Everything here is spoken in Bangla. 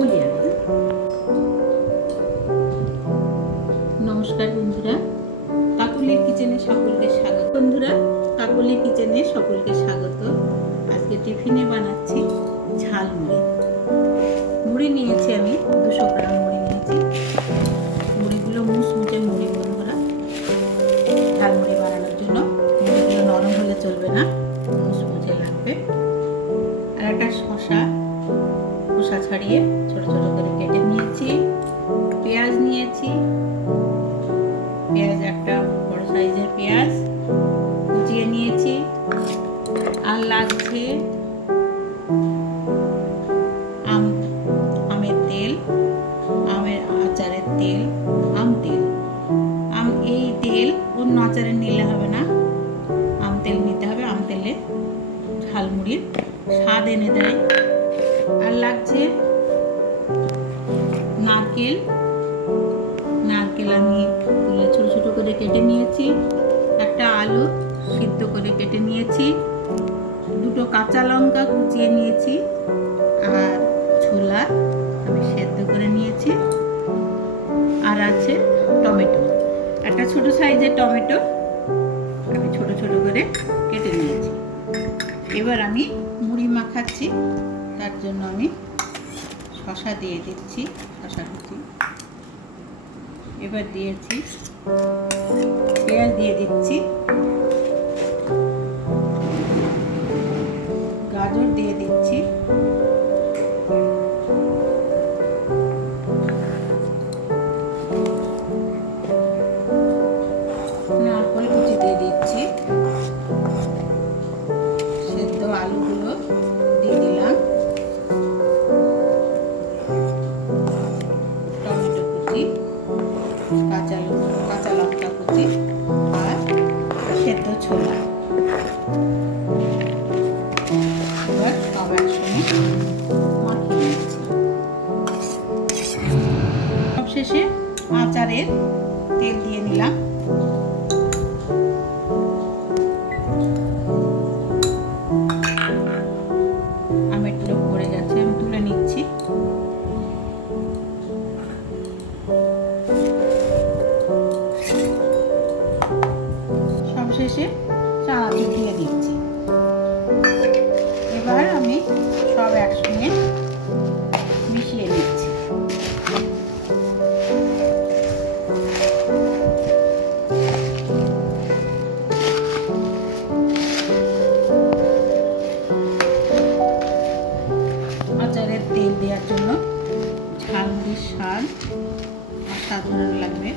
বলি আমি। নমস্কার বন্ধুরা, কাকলির কিচেনে সকলকে স্বাগত। বন্ধুরা, কাকলির কিচেনে সকলকে স্বাগত। আজকে টিফিনে বানাচ্ছি ঝালমুড়ি। মুড়ি নিয়েছি আমি 200 গ্রাম মুড়ি নিয়েছি। মুড়িগুলো মুচমুচে মুড়ি বন্ধুরা, ঝালমুড়ি বানানোর জন্য মুড়িগুলো নরম হলে চলবে না, মুচমুচে লাগবে। আর একটা খোসা ছাড়িয়ে ছোট ছোট করে কেটে নিয়েছি। পেঁয়াজ নিয়েছি, পেঁয়াজ একটা বড় সাইজের পেঁয়াজ কুচিয়ে নিয়েছি। আর লাগছে আমের তেল, আমের আচারের তেল, তেল। এই তেল অন্য আচারে নিলে হবে না, আম তেল নিতে হবে। আম তেলে ঝালমুড়ির স্বাদ এনে দেয়। আর লাগছে নারকেল আমি তুলে ছোট ছোট করে কেটে নিয়েছি। একটা আলু সিদ্ধ করে কেটে নিয়েছি। 2 কাঁচা লঙ্কা কুচিয়ে নিয়েছি। আর ছোলা আমি সেদ্ধ করে নিয়েছি। আর আছে টমেটো, একটা ছোট সাইজের টমেটো আমি ছোট ছোট করে কেটে নিয়েছি। এবার আমি মুড়ি মাখাচ্ছি, তার জন্য আমি শসা দিয়ে দিচ্ছি, শসা কুচি। এবার দিয়েছি পেঁয়াজ দিয়ে দিচ্ছি, গাজর দিয়ে দিচ্ছি, নারকেল কুচি দিয়ে দিচ্ছি, সেদ্ধ আলুগুলো দিয়ে দিলাম, টমেটো কুচি, কাঁচা লঙ্কা কুচি আর সেদ্ধ ছোলা। এবার সব একসঙ্গে মাখিয়ে নিচ্ছি। সবশেষে আচারের তেল দিয়ে নিলাম। আমের টুকরো পড়ে গেছে, আমি তুলে নিচ্ছি। সবশেষে চানাচুর দিয়ে দিচ্ছি। এবার আমি সব একসঙ্গে মিশিয়ে নিচ্ছি। আচারের তেল দেওয়ার জন্য ঝালমুড়ির স্বাদ অসাধারণ লাগবে।